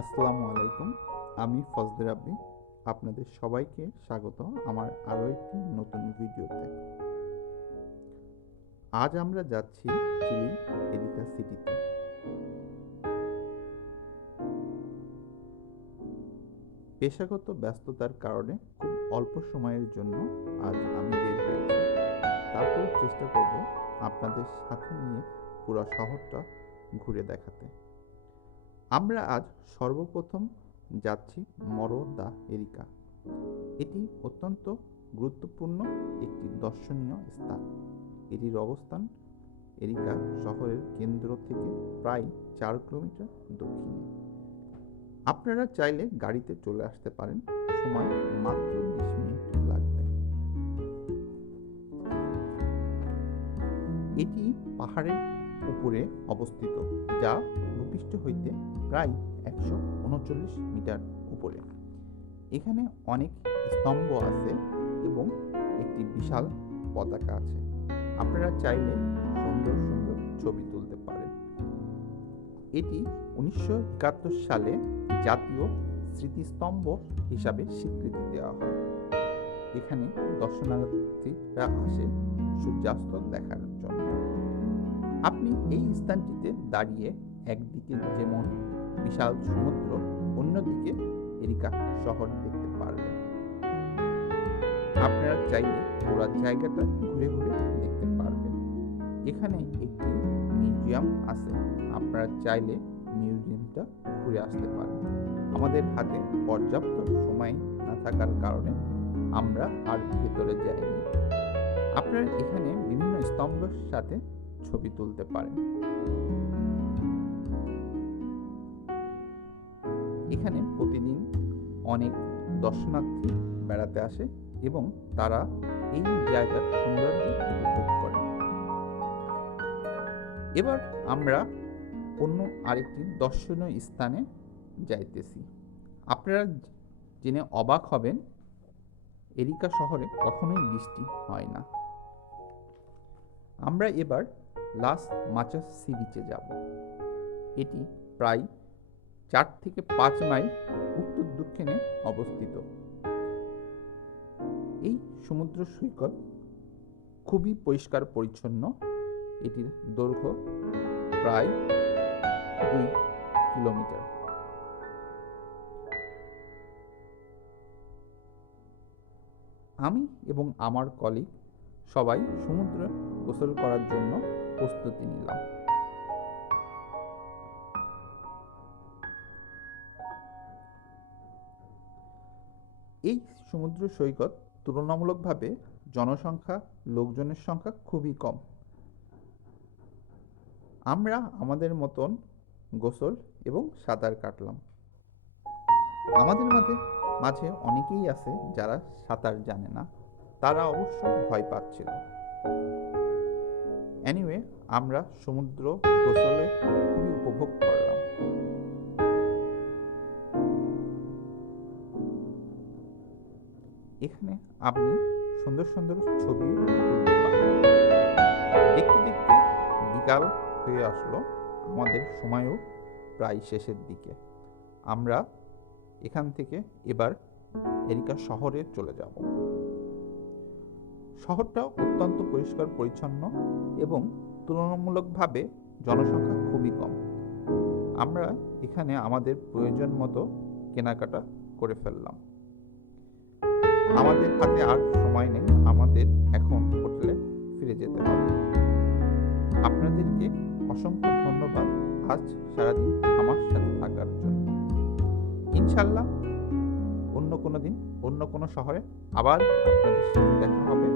আসসালামু আলাইকুম। আমি ফজলে রাব্বি। আপনাদের সবাইকে স্বাগত আমার আরও একটি নতুন ভিডিওতে। আজ আমরা যাচ্ছি চিলির এরিকা সিটিতে। পেশাগত ব্যস্ততার কারণে খুব অল্প সময়ের জন্য আজ আমি বের হয়েছি। তারপর চেষ্টা করব আপনাদের সাথে নিয়ে পুরো শহরটা ঘুরে দেখাতে। আমরা আজ সর্বপ্রথম যাচ্ছি মরো দা এরিকা। এটি অত্যন্ত গুরুত্বপূর্ণ একটি দর্শনীয় স্থান। এটির অবস্থান এরিকা শহরের কেন্দ্র থেকে প্রায় 4 কিলোমিটার দক্ষিণে। আপনারা চাইলে গাড়িতে চলে আসতে পারেন, সময় মাত্র 20 মিনিট লাগবে। এটি পাহাড়ের উপরে অবস্থিত, যা ভূপৃষ্ঠ হইতে প্রায় 139 মিটার উপরে। এখানে অনেক স্তম্ভ আছে এবং একটি বিশাল পতাকা আছে। আপনারা চাইলে সুন্দর সুন্দর ছবি তুলতে পারেন। এটি 1971 সালে জাতীয় স্মৃতিস্তম্ভ হিসাবে স্বীকৃতি দেওয়া হয়। এখানে দর্শনার্থীরা আসে সূর্যাস্ত দেখার জন্য। আপনি এই স্থানটিতে দাঁড়িয়ে একদিকে যেমন বিশাল সমুদ্র, অন্যদিকে এরিকা শহর দেখতে পারবেন। আপনারা চাইলে পুরো জায়গাটা ঘুরে ঘুরে দেখতে পারবেন। এখানে একটি মিউজিয়াম আছে, আপনারা চাইলে মিউজিয়ামটা ঘুরে আসতে পারেন। আমাদের হাতে পর্যাপ্ত সময় না থাকার কারণে আমরা আর ভেতরে যাইনি। আপনারা এখানে বিভিন্ন স্তম্ভের সাথে ছবি তুলতে পারেন। এখানে প্রতিদিন অনেক দর্শনার্থী বেড়াতে আসে এবং তারা এই জায়গার সৌন্দর্য উপভোগ করে। এবার আমরা অন্য আরেকটি দর্শনীয় স্থানে যাইতেছি। আপনারা জেনে অবাক হবেন, এরিকা শহরে কখনোই বৃষ্টি হয় না। আমরা এবার লাস মাচাস সি বিচে যাব। এটি প্রায় 4 থেকে 5 মাইল উত্তর দক্ষিণে অবস্থিত। এই সমুদ্র সৈকত খুবই পরিষ্কার পরিচ্ছন্ন। এটির দৈর্ঘ্য প্রায় 2 কিলোমিটার। আমি এবং আমার কলিগ সবাই সমুদ্রে গোসল করার জন্য প্রস্তুতি নিলাম। এই সমুদ্র সৈকত তুলনামূলকভাবে লোকজনের সংখ্যা খুবই কম। আমরা আমাদের মতন গোসল এবং সাঁতার কাটলাম। আমাদের মাঝে অনেকেই আছে যারা সাঁতার জানে না, তারা অবশ্য ভয় পাচ্ছিল। এনিওয়ে, আমরা সমুদ্র গোসলে খুবই উপভোগ করলাম। এখানে আপনি সুন্দর সুন্দর ছবি তুলতে পারেন। দেখতে দেখতে বিকাল হয়ে আসলো, আমাদের সময়ও প্রায় শেষের দিকে। আমরা এখান থেকে এবার এরিকা শহরে চলে যাব। শহরটা অত্যন্ত পরিষ্কার পরিচ্ছন্ন এবং তুলনামূলকভাবে জনসংখ্যা খুবই কম। আমরা এখানে আমাদের প্রয়োজন মতো কেনাকাটা করে ফেললাম। আমাদের হাতে আর সময় নেই, আমাদের এখন হোটেলে ফিরে যেতে হবে। আপনাদেরকে অসংখ্য ধন্যবাদ আজ সারাদিন আমার সাথে থাকার জন্য। ইনশাল্লাহ অন্য কোনো দিন অন্য কোনো শহরে আবার আপনাদের সাথে দেখা হবে।